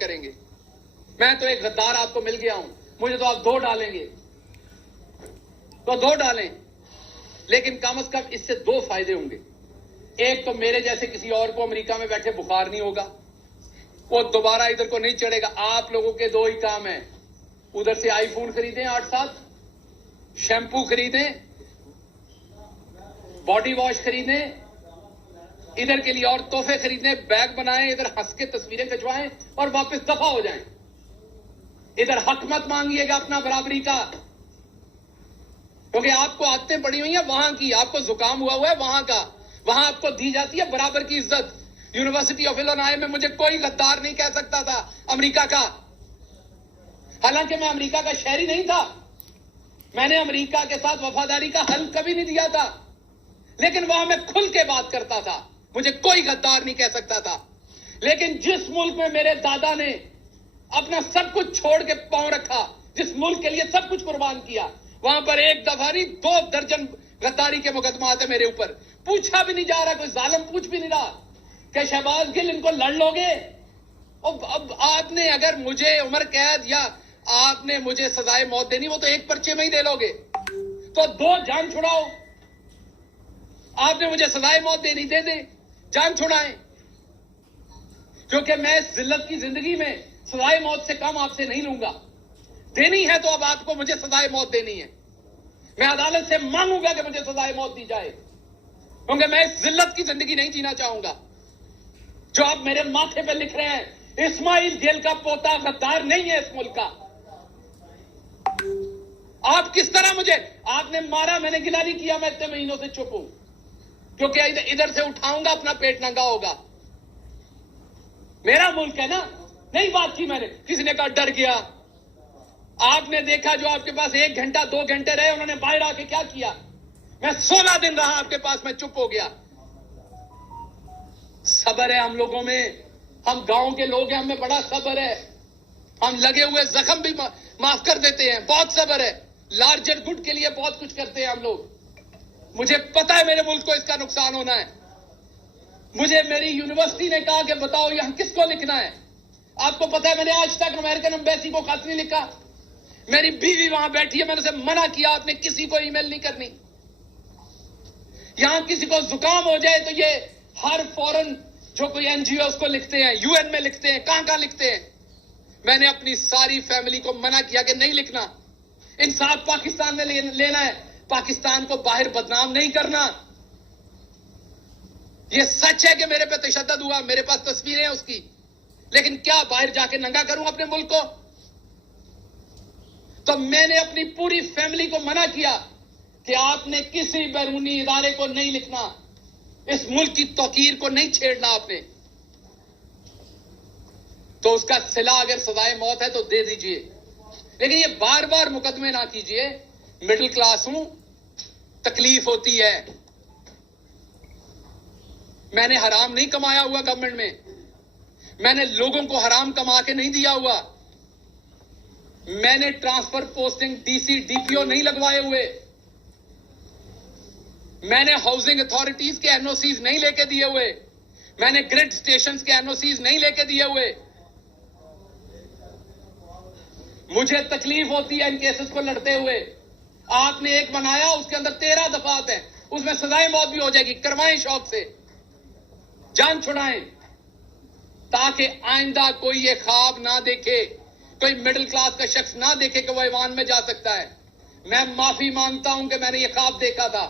करेंगे। मैं तो एक गद्दार आपको मिल गया हूं, मुझे तो आप 2 डालेंगे तो 2 डालें, लेकिन कम से कम इससे 2 फायदे होंगे। एक तो मेरे जैसे किसी और को अमेरिका में बैठे बुखार नहीं होगा, वो दोबारा इधर को नहीं चढ़ेगा। आप लोगों के 2 ही काम है, उधर से आईफोन खरीदें 8-7, शैम्पू खरीदें, बॉडी वॉश खरीदें, इधर के लिए और तोहफे खरीदें, बैग बनाएं, इधर हंस के तस्वीरें खिंचवाएं और वापस दफा हो जाएं। इधर हक मत मांगिएगा अपना बराबरी का, क्योंकि आपको आदतें पड़ी हुई हैं वहां की, आपको जुकाम हुआ है वहां का, वहां आपको दी जाती है बराबर की इज्जत। यूनिवर्सिटी ऑफ इलिनॉय में मुझे कोई गद्दार नहीं कह सकता था अमेरिका का, हालांकि मैं अमेरिका का शहरी नहीं था, मैंने अमेरिका के साथ वफादारी का हल कभी नहीं दिया था, लेकिन वहां मैं खुल के बात करता था, मुझे कोई गद्दार नहीं कह सकता था। लेकिन जिस मुल्क में मेरे दादा ने अपना सब कुछ छोड़ के पांव रखा, जिस मुल्क के लिए सब कुछ कुर्बान किया, वहां पर 1 दफा नहीं 2 दर्जन गद्दारी के मुकदमा आते मेरे ऊपर। पूछा भी नहीं जा रहा, कोई जालिम पूछ भी नहीं रहा कि शहबाज गिल इनको लड़ लोगे। अब आपने अगर मुझे उम्र कैद या आपने मुझे सजाए मौत देनी, वो तो 1 पर्चे में ही दे लोगे, तो 2 जान छुड़ाओ। आपने मुझे सजाए मौत देनी, दे दे, जान छुड़ाएं, क्योंकि मैं इस जिल्लत की जिंदगी में सजाए मौत से कम आपसे नहीं लूंगा। देनी है तो अब आपको मुझे सजाए मौत देनी है। मैं अदालत से मांगूंगा कि मुझे सजाए मौत दी जाए, क्योंकि मैं इस जिल्लत की जिंदगी नहीं जीना चाहूंगा। जो आप मेरे माथे पे लिख रहे हैं, इस्माइल गिल का पोता गद्दार नहीं है इस मुल्क का। आप किस तरह मुझे आपने मारा, मैंने गिला नहीं किया, मैं इतने महीनों से चुप हूं, क्योंकि इधर से उठाऊंगा अपना पेट नंगा होगा। मेरा मुल्क है ना, नहीं बात की मैंने, किसी ने कहा डर गया। आपने देखा जो आपके पास 1 घंटा 2 घंटे रहे, उन्होंने बाहर आके क्या किया। मैं 16 दिन रहा आपके पास, मैं चुप हो गया। सब्र है हम लोगों में, हम गांव के लोग हैं, हमें बड़ा सब्र है, हम लगे हुए जख्म भी माफ कर देते हैं, बहुत सब्र है। लार्जर गुड के लिए बहुत कुछ करते हैं हम लोग। मुझे पता है मेरे मुल्क को इसका नुकसान होना है। मुझे मेरी यूनिवर्सिटी ने कहा कि बताओ यहां किसको लिखना है। आपको पता है मैंने आज तक अमेरिकन एम्बेसी को खत नहीं लिखा। मेरी बीवी वहां बैठी है, मैंने उसे मना किया आपने किसी को ईमेल नहीं करनी। यहां किसी को जुकाम हो जाए तो ये हर फॉरेन जो कोई एनजीओ उसको लिखते हैं, यूएन में लिखते हैं, कहां लिखते हैं। मैंने अपनी सारी फैमिली को मना किया कि नहीं लिखना। इंसाफ पाकिस्तान में लेना है, पाकिस्तान को बाहर बदनाम नहीं करना। यह सच है कि मेरे पे तशद्दुद हुआ, मेरे पास तस्वीरें हैं उसकी, लेकिन क्या बाहर जाके नंगा करूं अपने मुल्क को। तो मैंने अपनी पूरी फैमिली को मना किया कि आपने किसी बैरूनी इदारे को नहीं लिखना, इस मुल्क की तौकीर को नहीं छेड़ना आपने। तो उसका सिला अगर सजाए मौत है तो दे दीजिए, लेकिन ये बार बार मुकदमे ना कीजिए। मिडिल क्लास हूं, तकलीफ होती है। मैंने हराम नहीं कमाया हुआ गवर्नमेंट में, मैंने लोगों को हराम कमा के नहीं दिया हुआ, मैंने ट्रांसफर पोस्टिंग डीसी डीपीओ नहीं लगवाए हुए, मैंने हाउसिंग अथॉरिटीज के एनओसीज नहीं लेके दिए हुए, मैंने ग्रिड स्टेशंस के एनओसीज नहीं लेके दिए हुए। मुझे तकलीफ होती है इन केसेस को लड़ते हुए। आपने एक बनाया, उसके अंदर 13 दफात है, उसमें सजाए मौत भी हो जाएगी। करवाएं शौक से, जान छुड़ाएं, ताकि आइंदा कोई ये ख्वाब ना देखे, कोई मिडिल क्लास का शख्स ना देखे कि वह ईवान में जा सकता है। मैं माफी मांगता हूं कि मैंने ये ख्वाब देखा था,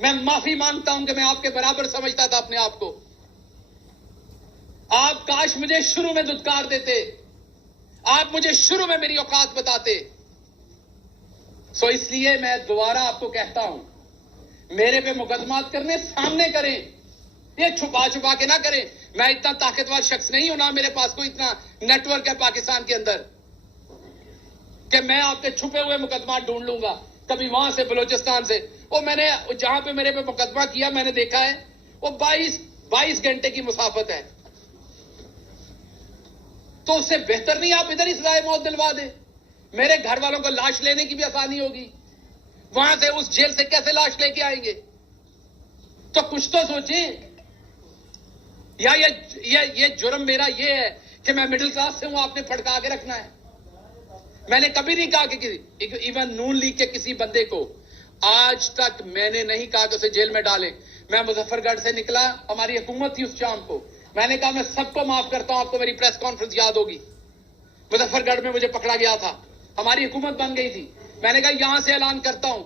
मैं माफी मांगता हूं कि मैं आपके बराबर समझता था अपने आप को। आप काश मुझे शुरू में दुत्कार देते, आप मुझे शुरू में मेरी औकात बताते। सो इसलिए मैं दोबारा आपको कहता हूं, मेरे पे मुकदमात करने सामने करें, ये छुपा छुपा के ना करें। मैं इतना ताकतवर शख्स नहीं हूं, ना मेरे पास कोई इतना नेटवर्क है पाकिस्तान के अंदर कि मैं आपके छुपे हुए मुकदमा ढूंढ लूंगा, कभी वहां से बलूचिस्तान से। वो मैंने जहां पे मेरे पे मुकदमा किया, मैंने देखा है वो 22 घंटे की मुसाफत है। तो उससे बेहतर नहीं आप इधर ही सजाए मौत दिलवा दें। मेरे घर वालों को लाश लेने की भी आसानी होगी, वहां से उस जेल से कैसे लाश लेके आएंगे। तो कुछ तो सोचें। या ये जुर्म मेरा ये है कि मैं मिडिल क्लास से हूं, आपने फड़का के रखना है। मैंने कभी नहीं कहा कि इवन नून लीग के किसी बंदे को आज तक मैंने नहीं कहा कि उसे जेल में डालें। मैं मुजफ्फरगढ़ से निकला, हमारी हुकूमत थी उस शाम को, मैंने कहा मैं सबको माफ करता हूं। आपको मेरी प्रेस कॉन्फ्रेंस याद होगी, मुजफ्फरगढ़ में मुझे पकड़ा गया था, हमारी हुकूमत बन गई थी। मैंने कहा यहां से ऐलान करता हूं,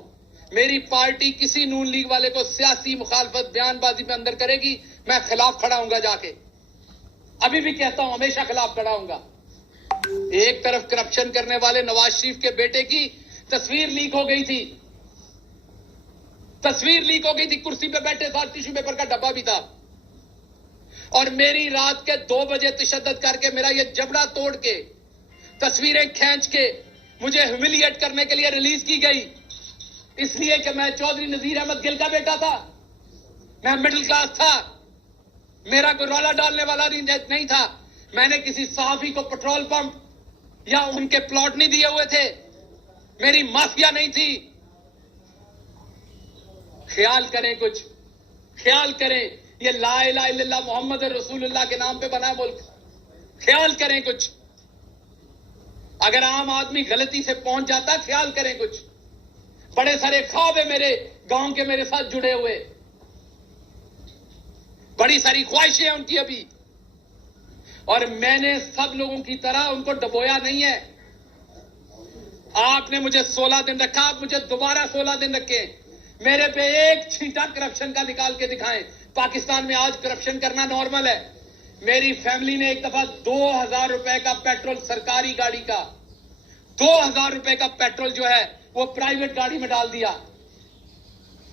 मेरी पार्टी किसी नून लीग वाले को सियासी मुखालफत बयानबाजी में अंदर करेगी, मैं खिलाफ खड़ा हूंगा जाके। अभी भी कहता हूं, हमेशा खिलाफ खड़ा हूंगा। एक तरफ करप्शन करने वाले नवाज शरीफ के बेटे की तस्वीर लीक हो गई थी, तस्वीर लीक हो गई थी, कुर्सी पे बैठे साथ टिश्यू पेपर का डब्बा भी था, और मेरी रात के 2 बजे तशद्दुद करके मेरा ये जबड़ा तोड़ के तस्वीरें खींच के मुझे ह्यूमिलिएट करने के लिए रिलीज की गई, इसलिए कि मैं चौधरी नजीर अहमद गिल का बेटा था, मैं मिडिल क्लास था, मेरा कोई रौला डालने वाला नहीं था। मैंने किसी सहाफी को पेट्रोल पंप या उनके प्लॉट नहीं दिए हुए थे, मेरी माफिया नहीं थी। ख्याल करें, कुछ ख्याल करें, ये ला इलाहा इल्लल्लाह मोहम्मद रसूलुल्लाह के नाम पे बना है मुल्क, ख्याल करें कुछ। अगर आम आदमी गलती से पहुंच जाता, ख्याल करें कुछ। बड़े सारे ख्वाब है मेरे गांव के मेरे साथ जुड़े हुए, बड़ी सारी ख्वाहिशें हैं उनकी अभी, और मैंने सब लोगों की तरह उनको डबोया नहीं है। आपने मुझे 16 दिन रखा, आप मुझे दोबारा 16 दिन रखें, मेरे पे एक छींटा करप्शन का निकाल के दिखाएं। पाकिस्तान में आज करप्शन करना नॉर्मल है। मेरी फैमिली ने एक दफा 2000 रुपए का पेट्रोल, सरकारी गाड़ी का 2000 रुपए का पेट्रोल जो है वो प्राइवेट गाड़ी में डाल दिया।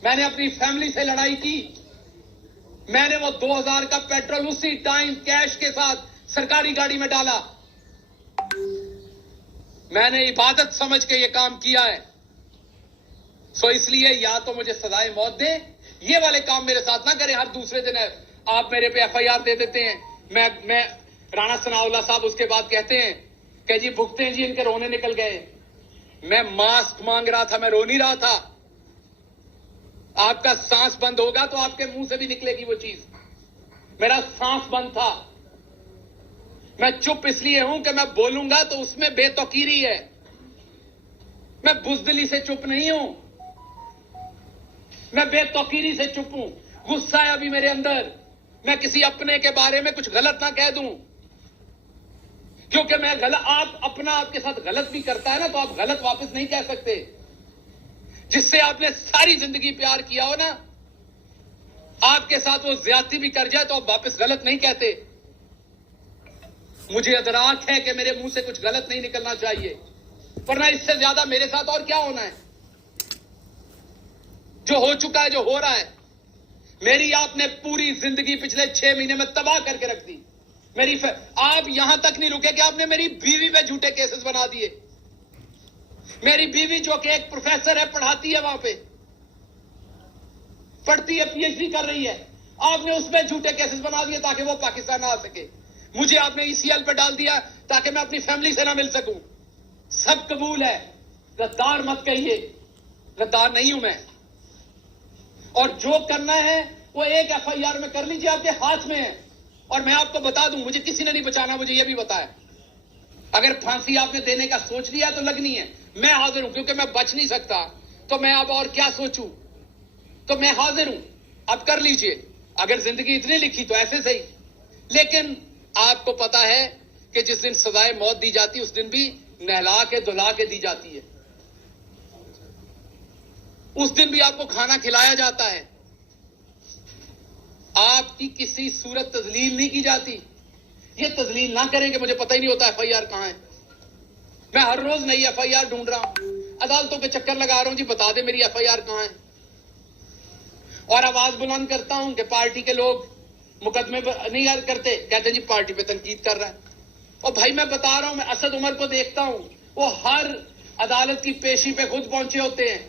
मैंने अपनी फैमिली से लड़ाई की, मैंने वो 2000 का पेट्रोल उसी टाइम कैश के साथ सरकारी गाड़ी में डाला। मैंने इबादत समझ के ये काम किया है। सो इसलिए या तो मुझे सजाए मौत दे, ये वाले काम मेरे साथ ना करें। हर दूसरे दिन है आप मेरे पे एफआईआर दे देते हैं। मैं राणा सनाउल्लाह साहब उसके बाद कहते हैं कि जी भुगते हैं जी, इनके रोने निकल गए। मैं मास्क मांग रहा था, मैं रो नहीं रहा था। आपका सांस बंद होगा तो आपके मुंह से भी निकलेगी वो चीज। मेरा सांस बंद था। मैं चुप इसलिए हूं कि मैं बोलूंगा तो उसमें बेतौकीरी है। मैं बुजदिली से चुप नहीं हूं, मैं बेतौकीरी से चुप हूं। गुस्सा है अभी मेरे अंदर, मैं किसी अपने के बारे में कुछ गलत ना कह दूं, क्योंकि मैं गलत, आप अपना आपके साथ गलत भी करता है ना तो आप गलत वापस नहीं कह सकते। जिससे आपने सारी जिंदगी प्यार किया हो ना, आपके साथ वो ज्यादती भी कर जाए तो आप वापस गलत नहीं कहते। मुझे अदराक है कि मेरे मुंह से कुछ गलत नहीं निकलना चाहिए, वरना इससे ज्यादा मेरे साथ और क्या होना है। जो हो चुका है, जो हो रहा है, मेरी आपने पूरी जिंदगी पिछले 6 महीने में तबाह करके रख दी। आप यहां तक नहीं रुके कि आपने मेरी बीवी पे झूठे केसेस बना दिए। मेरी बीवी जो कि एक प्रोफेसर है, पढ़ाती है, वहां पे पढ़ती है, पीएचडी कर रही है, आपने उसमें झूठे केसेस बना दिए ताकि वो पाकिस्तान ना आ सके। मुझे आपने ईसीएल पे डाल दिया ताकि मैं अपनी फैमिली से ना मिल सकूं। सब कबूल है, गद्दार मत कहिए, गद्दार नहीं हूं मैं। और जो करना है वो एक एफआईआर में कर लीजिए, आपके हाथ में है। और मैं आपको बता दूं, मुझे किसी ने नहीं बचाना, मुझे यह भी बताया। अगर फांसी आपने देने का सोच लिया तो लगनी है, मैं हाजिर हूं, क्योंकि मैं बच नहीं सकता। तो मैं अब और क्या सोचूं, तो मैं हाजिर हूं, अब कर लीजिए। अगर जिंदगी इतनी लिखी तो ऐसे सही। लेकिन आपको पता है कि जिस दिन सजाए मौत दी जाती है उस दिन भी नहला के धुला के दी जाती है। उस दिन भी आपको खाना खिलाया जाता है, आपकी किसी सूरत तजलील नहीं की जाती। ये तजलील ना करें कि मुझे पता ही नहीं होता एफआईआर कहां है। मैं हर रोज नई एफआईआर ढूंढ रहा हूं, अदालतों के चक्कर लगा रहा हूं, जी बता दे मेरी एफआईआर कहां है। और आवाज बुलंद करता हूं कि पार्टी के लोग मुकदमे नहीं करते, कहते जी पार्टी पे तनकीद कर रहा है। और भाई मैं बता रहा हूं, मैं असद उमर को देखता हूं, वो हर अदालत की पेशी पे खुद पहुंचे होते हैं।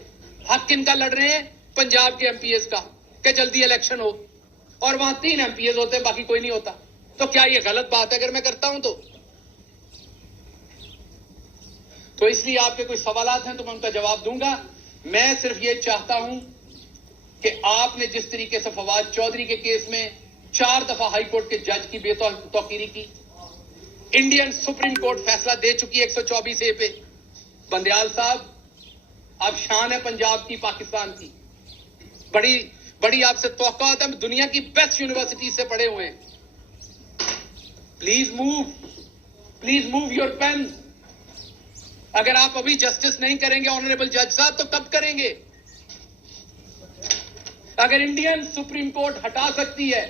हक किनका लड़ रहे हैं? पंजाब के एमपीएस का, कि जल्दी इलेक्शन हो, और वहां 3 एमपीएस होते हैं, बाकी कोई नहीं होता। तो क्या ये गलत बात है अगर मैं करता हूं तो इसलिए आपके कोई सवालात हैं तो मैं उनका जवाब दूंगा। मैं सिर्फ ये चाहता हूं कि आपने जिस तरीके से फवाद चौधरी के केस में 4 दफा हाईकोर्ट के जज की बेतौकीरी की, इंडियन सुप्रीम कोर्ट फैसला दे चुकी है 124A पे। बंदयाल साहब, अब शान है पंजाब की, पाकिस्तान की। बड़ी बड़ी आपसे तवक्का होता है, हम दुनिया की बेस्ट यूनिवर्सिटी से पढ़े हुए हैं। Please move your pen. अगर आप अभी जस्टिस नहीं करेंगे ऑनरेबल जज साहब, तो कब करेंगे? अगर इंडियन सुप्रीम कोर्ट हटा सकती है,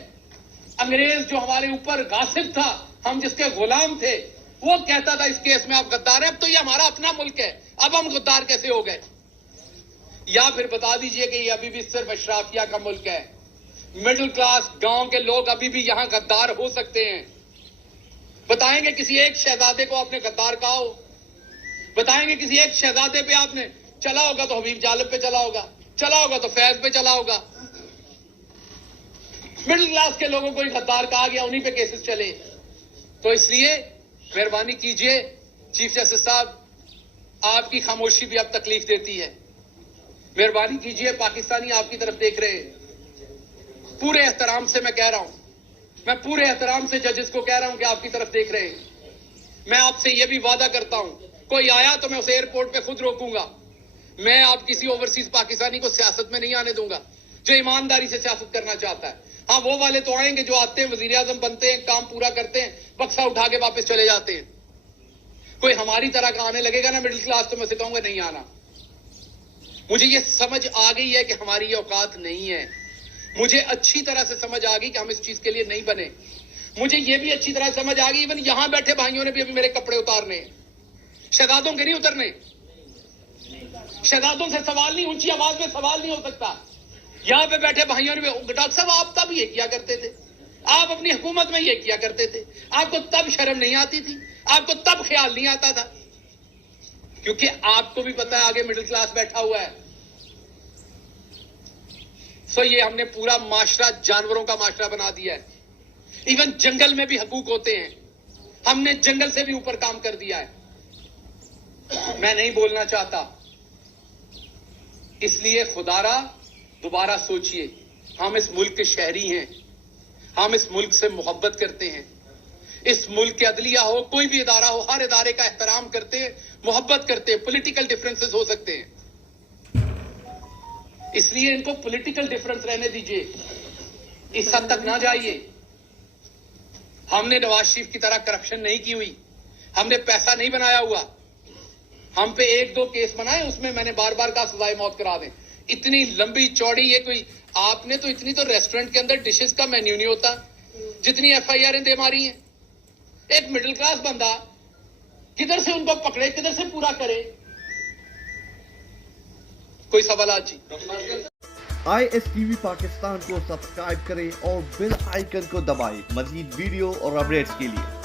अंग्रेज जो हमारे ऊपर गासिब था, हम जिसके गुलाम थे, वो कहता था इस केस में आप गद्दार हैं, अब तो ये हमारा अपना मुल्क है, अब हम गद्दार कैसे हो गए? या फिर बता दीजिए कि ये अभी भी सिर्फ अशराफिया का मुल्क है। मिडिल क्लास गांव के लोग अभी भी यहां गद्दार हो सकते हैं। बताएंगे किसी एक शहजादे को आपने गद्दार कहा हो? बताएंगे किसी एक शहजादे पे आपने चला होगा तो हबीब जालिब पे चला होगा, चला होगा तो फैज पे चला होगा। मिडिल क्लास के लोगों को ही गद्दार कहा गया, उन्हीं पे केसेस चले। तो इसलिए मेहरबानी कीजिए चीफ जस्टिस साहब, आपकी खामोशी भी अब तकलीफ देती है। मेहरबानी कीजिए, पाकिस्तानी आपकी तरफ देख रहे हैं। पूरे एहतराम से मैं कह रहा हूं, मैं पूरे एहतराम से जजेस को कह रहा हूं कि आपकी तरफ देख रहे हैं। मैं आपसे यह भी वादा करता हूं, कोई आया तो मैं उसे एयरपोर्ट पे खुद रोकूंगा। मैं आप किसी ओवरसीज पाकिस्तानी को सियासत में नहीं आने दूंगा जो ईमानदारी से सियासत करना चाहता है। हाँ, वो वाले तो आएंगे जो आते हैं, वजीर आजम बनते हैं, काम पूरा करते हैं, बक्सा उठा के वापस चले जाते हैं। कोई हमारी तरह का आने लगेगा ना मिडिल क्लास, तो मैं उसे कहूंगा नहीं आना। मुझे ये समझ आ गई है कि हमारी ये औकात नहीं है। मुझे अच्छी तरह से समझ आ गई कि हम इस चीज के लिए नहीं बने। मुझे ये भी अच्छी तरह समझ आ गई, इवन यहां बैठे भाइयों ने भी अभी मेरे कपड़े उतारने, शहजादों के नहीं उतरने। शहजादों से सवाल नहीं, ऊंची आवाज में सवाल नहीं हो सकता। यहां पे बैठे भाइयों ने भी, डॉक्टर साहब आप तब ये किया करते थे, आप अपनी हुकूमत में ये किया करते थे, आपको तब शर्म नहीं आती थी, आपको तब ख्याल नहीं आता था। क्योंकि आपको भी पता है आगे मिडिल क्लास बैठा हुआ है। सो ये हमने पूरा माशरा जानवरों का माशरा बना दिया है। इवन जंगल में भी हकूक होते हैं, हमने जंगल से भी ऊपर काम कर दिया है। मैं नहीं बोलना चाहता, इसलिए खुदारा दोबारा सोचिए। हम इस मुल्क के शहरी हैं, हम इस मुल्क से मोहब्बत करते हैं। इस मुल्क के अदलिया हो, कोई भी इदारा हो, हर इदारे का एहतराम करते हैं, मोहब्बत करते हैं। पॉलिटिकल डिफरेंसेस हो सकते हैं, इसलिए इनको पॉलिटिकल डिफरेंस रहने दीजिए, इस हद तक ना जाइए। हमने नवाज शरीफ की तरह करप्शन नहीं की हुई, हमने पैसा नहीं बनाया हुआ। हम पे 1-2 केस बनाए, उसमें मैंने बार बार कहा सजाए मौत करा दें। इतनी लंबी चौड़ी ये कोई, आपने तो इतनी तो रेस्टोरेंट के अंदर डिशेस का मेन्यू नहीं होता जितनी FIR दे मारी हैं। एक मिडिल क्लास बंदा किधर से उनको पकड़े, किधर से पूरा करे? कोई सवाल जी? ISTV पाकिस्तान को सब्सक्राइब करें और बेल आइकन को दबाएं मजीद वीडियो और अपडेट्स के लिए।